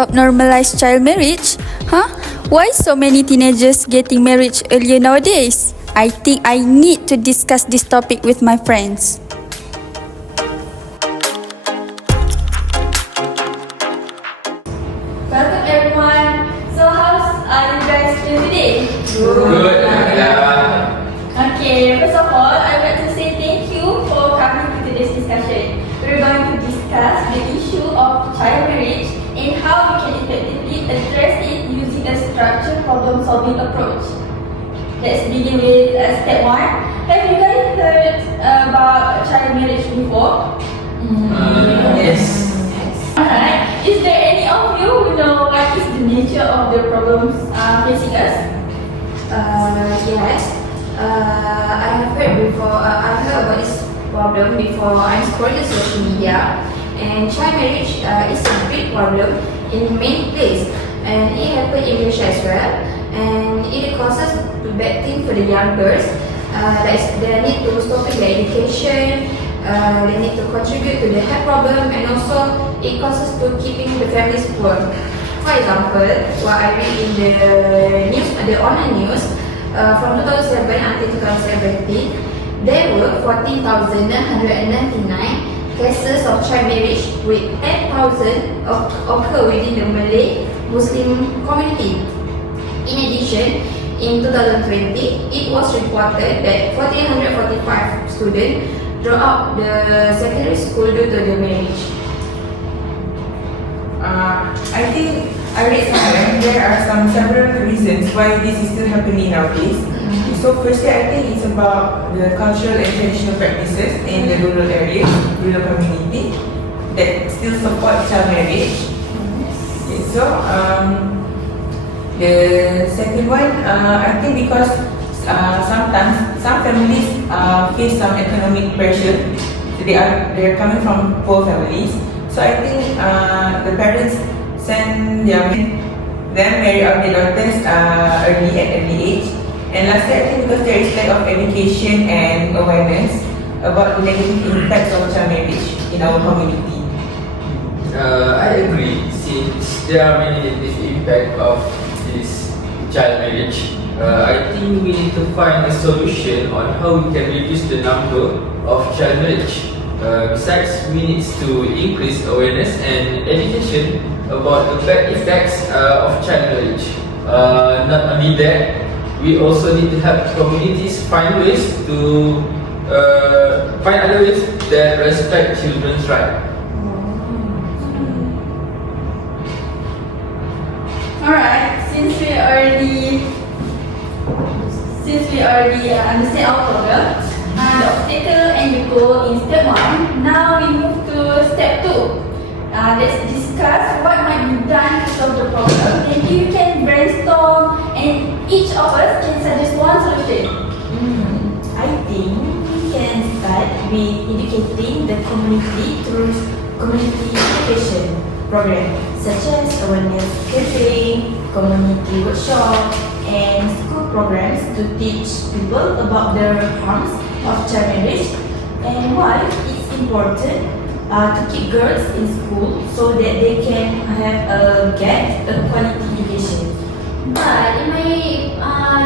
stop normalize child marriage? Huh? Why so many teenagers getting married earlier nowadays? I think I need to discuss this topic with my friends. Welcome everyone. So how are you guys doing today? Good. Okay, first of all, I would like to say thank you for coming to today's discussion. We're going to discuss the issue of child marriage and how we can effectively address it using a structured problem-solving approach. Let's begin with step 1. Have you guys heard about child marriage before? Yes. Alright. Is there any of you who know what is the nature of the problems facing us? Yes. I have heard before. I heard about this problem before. I'm scrolling social media, and child marriage is a big problem in many places, and it happened in Malaysia as well. And it causes bad thing for the young girls. They need to stop their education. They need to contribute to the health problem, and also it causes to keeping the families poor. For example, what I read in the news, the online news. From 2007 until 2017, there were 14,999 cases of child marriage, with 10,000 occur within the Malay Muslim community. In addition, in 2020, it was reported that 1,445 students dropped out the secondary school due to the marriage. I think I read somewhere there are several reasons why this is still happening nowadays. So firstly, I think it's about the cultural and traditional practices in the rural areas, rural community that still support child marriage. Okay, so the second one, I think because sometimes some families face some economic pressure. So they are coming from poor families. So I think the parents send them marry out their daughters at early age. And lastly, I think because there is lack of education and awareness about the negative impacts of child marriage in our community. I agree, since there are many negative impacts of this child marriage. I think we need to find a solution on how we can reduce the number of child marriage. Besides, we need to increase awareness and education about the bad effects of child marriage. Not only that, we also need to help communities find ways to find other ways that respect children's rights. Alright, since we already understand our problem, the obstacle and the goal in step 1, now we move to step 2. Let's discuss what might be done to solve the problem. Maybe we can brainstorm and each of us can suggest one solution. I think we can start with educating the community through community education programs such as awareness campaign, community workshop, and school programs to teach people about the harms of child marriage and why it's important to keep girls in school so that they can get a quality education. But in my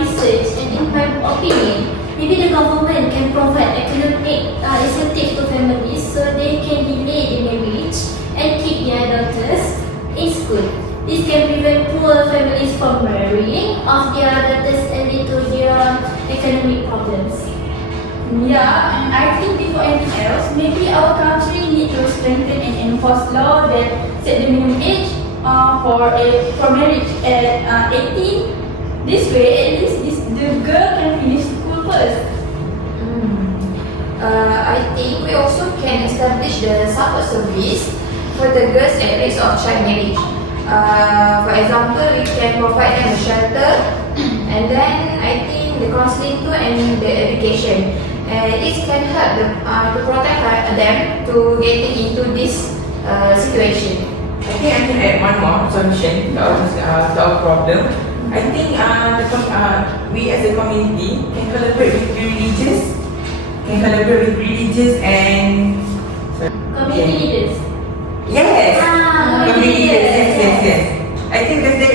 research and in my opinion, maybe the government can provide economic incentive to families so they can delay the marriage and keep their daughters in school. This can prevent poor families from marrying off their daughters and lead to their economic problems. Yeah, and I think before anything else, maybe our country need to strengthen and enforce law that set the minimum age for marriage at 18. This way, at least the girl can finish school first. I think we also can establish the support service for the girls at risk of child marriage. For example, we can provide them a shelter, and then I think the counseling too and the education. It can help to protect them to getting into this situation. I think I can add one more solution to our problem. I think we as a community can collaborate with religious and Community leaders. yes, community leaders. Yes.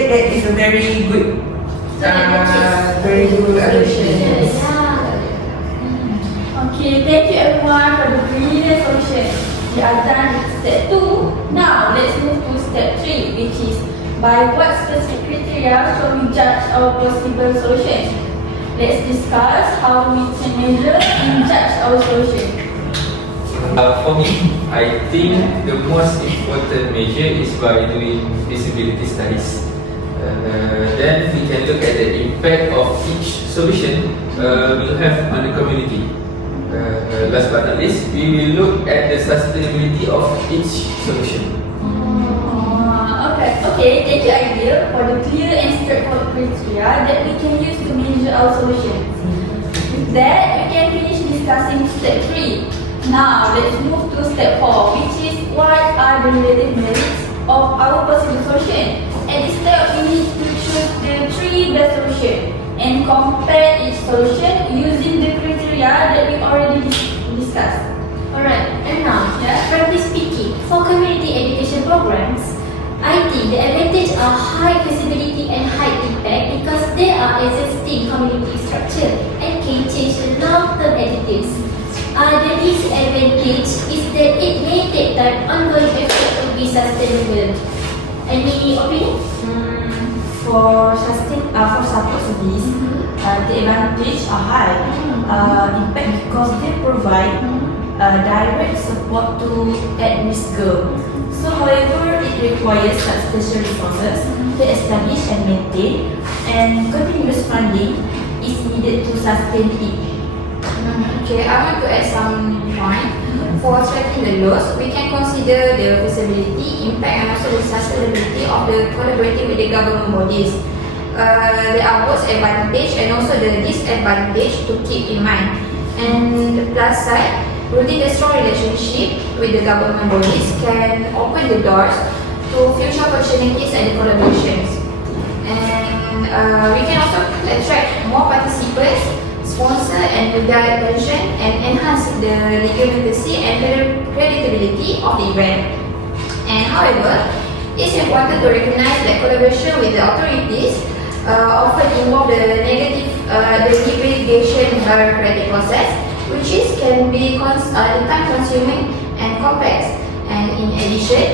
that is a very good solution. Yes. Okay, thank you everyone for the brilliant solution. We are done with step 2. Now let's move to step 3, which is by what specific criteria shall we judge our possible solution? Let's discuss how we can measure and judge our solution. For me, I think the most important measure is by doing feasibility studies. Then we can look at the impact of each solution will have on the community. Last but not least, we will look at the sustainability of each solution. Okay, thank you idea for the clear and straightforward criteria that we can use to measure our solution. With that, we can finish discussing step 3. Now, let's move to step 4, which is what are the relative merits of our possible solution. At this step, we need to choose the 3 best solutions and compare each solution using the criteria that we already discussed. Alright, and now, frankly speaking, for community education programs, I think the advantage are high feasibility and high impact because they are existing community structure and can change the long-term attitudes. The disadvantage is that it may take time, ongoing effort to be sustainable. Any opinion? For support service, the advantage are high. Impact because they provide direct support to at-risk girls. So, however, it requires substantial resources to establish and maintain, and continuous funding is needed to sustain it. Okay, I want to add some point. For setting the laws, we can consider the feasibility, impact and also the sustainability of the collaborating with the government bodies. There are both advantage and also the disadvantage to keep in mind. And the plus side, building a strong relationship with the government bodies can open the doors to future opportunities and collaborations. And we can also attract more participants, sponsor and redirect attention and enhance the legitimacy and credibility of the event. And however, it's important to recognize that collaboration with the authorities often involve the litigation bureaucratic process, which can be time-consuming and complex. And in addition,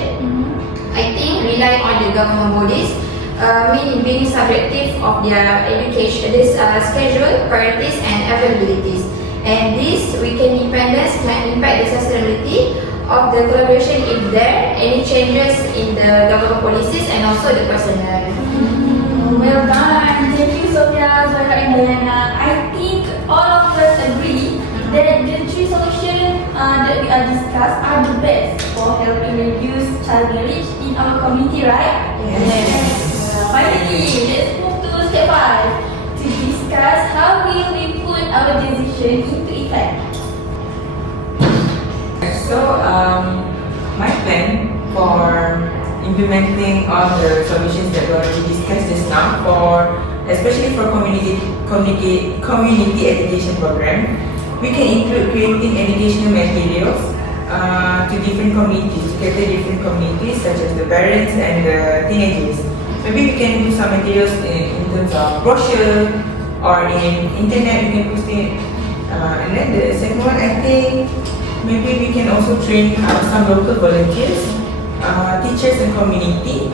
I think relying on the government bodies mean being subjective of their education, schedule, priorities and availabilities. And this weekend independence can impact the sustainability of the collaboration if there are any changes in the government policies and also the personnel. Well done. Thank you, Sophia, Zoya and Diana. I think all of us agree that the 3 solutions that we are discussed are the best for helping reduce child marriage in our community, right? Yes. Finally, let's move to step 5 to discuss how will we put our decision into effect. So, my plan for implementing all the solutions that we already discussed just now, especially for community education program, we can include creating educational materials to different communities, to cater different communities such as the parents and the teenagers. Maybe we can do some materials in terms of brochure or in internet, we can post it. And then the second one, I think maybe we can also train some local volunteers, teachers and community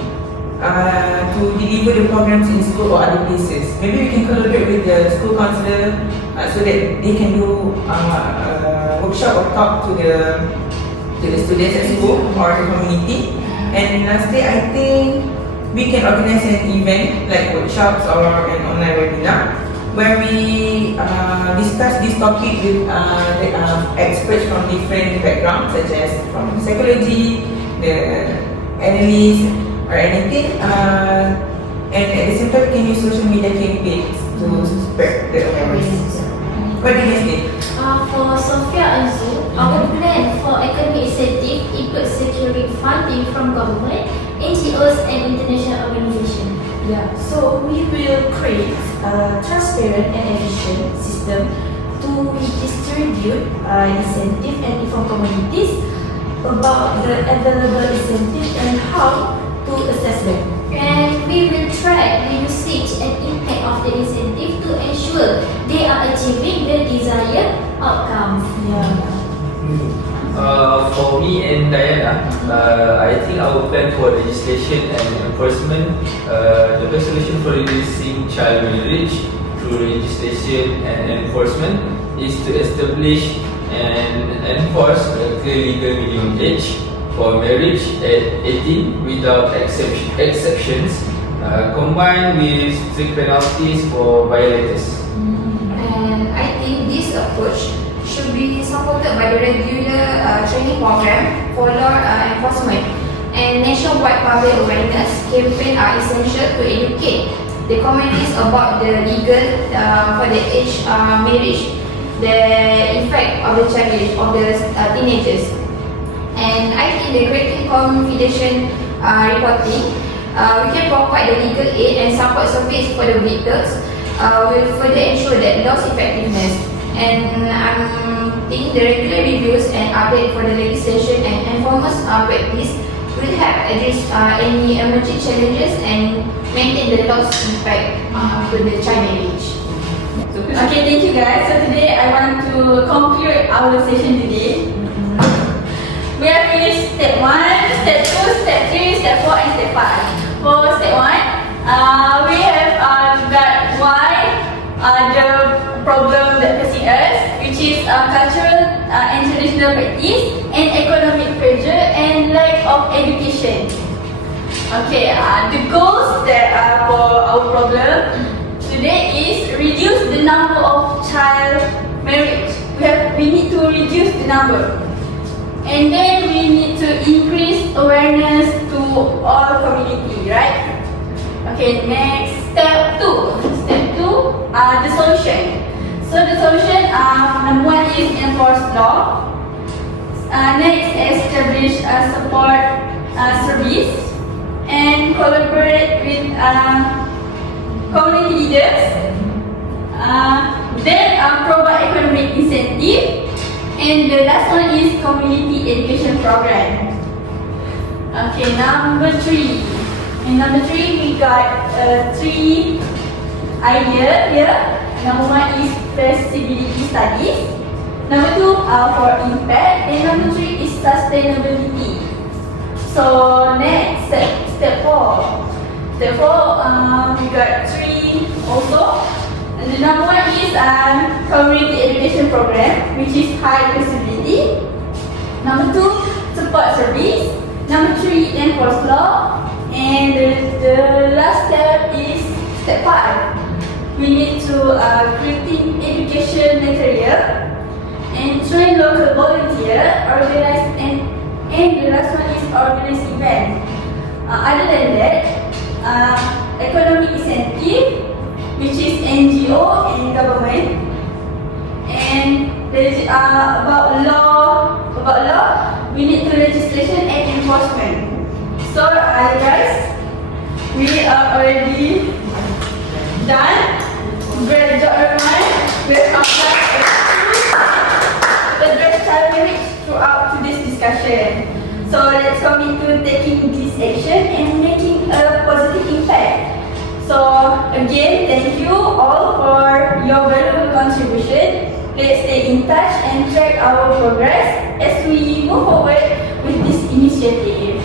to deliver the programs in school or other places. Maybe we can collaborate with the school counsellor so that they can do workshop or talk to the students at school or the community. And lastly, I think we can organize an event like workshops or an online webinar where we discuss this topic with experts from different backgrounds such as from psychology, the analysts or anything. And at the same time, we can use social media campaigns to spread the awareness. What do you guys think? For Sophia and Zoo, our plan for academic incentive includes securing funding from government, NGOs and international organizations. Yeah, so we will create a transparent and efficient system to distribute incentive and inform communities about the available incentive and how to assess them. And we we will track the usage and impact of the incentive to ensure they are achieving the desired outcomes. For me and Diana, I think our plan for legislation and enforcement, the best solution for reducing child marriage through legislation and enforcement is to establish and enforce a clear legal minimum age for marriage at 18 without exceptions, combined with strict penalties for violators. And I think this approach should be supported by the regular training program for law enforcement, and nationwide public awareness campaign are essential to educate the communities about the legal for the age marriage, the effect of the child marriage of the teenagers. And I think the greater confidential reporting, we can provide the legal aid and support service for the victims, will further ensure that law's effectiveness. And I think the regular reviews and update for the legislation and enforcement practice will help address any emerging challenges and maintain the law's impact to the child marriage. Okay, thank you guys. So today I want to conclude our session today. We have finished step 1, step 2, step 3, step 4 and step 5. For step 1, we have got why the problem that facing us, which is cultural and traditional practice and economic pressure and lack of education. Okay, the goals that are for our problem today is reduce the number of child marriage. We need to reduce the number. And then we need to increase awareness to all community, right? Okay, next step 2. Step 2, the solution. So the solution, number 1 is enforce law. Next, establish a support service and collaborate with community leaders. Then provide economic incentive. And the last one is community education program. Okay, number 3. In number 3, we got 3 ideas here. Number 1 is feasibility studies. Number 2 for impact. And number 3 is sustainability. So next, step 4. Step 4, we got 3 also. And the number 1 is community education program, which is high feasibility. Number 2, support service. Number 3, enforce law. And the last step is step 5. We need to creating education material and train local volunteer, organize and the last one is organize event. Other than that, economic incentive, which is NGO and government, and there is about law, we need to legislation and enforcement. So guys, we are already done. Great job everyone. We have addressed child marriage throughout today's discussion. So let's commit to taking this action and making a positive impact. So again, thank you all for your valuable contribution. Let's stay in touch and track our progress as we move forward with this initiative.